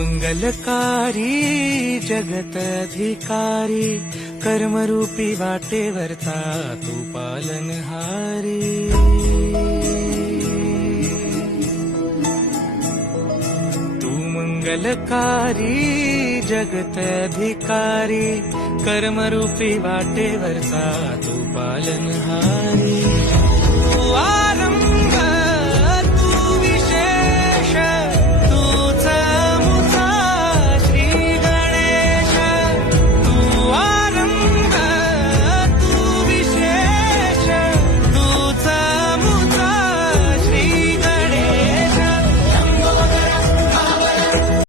मंगलकारी जगत अधिकारी, कर्मरूपी वाटेवरचा तू पालनहारी। तू मंगलकारी जगत अधिकारी, कर्मरूपी वाटेवरचा तू पालनहारी।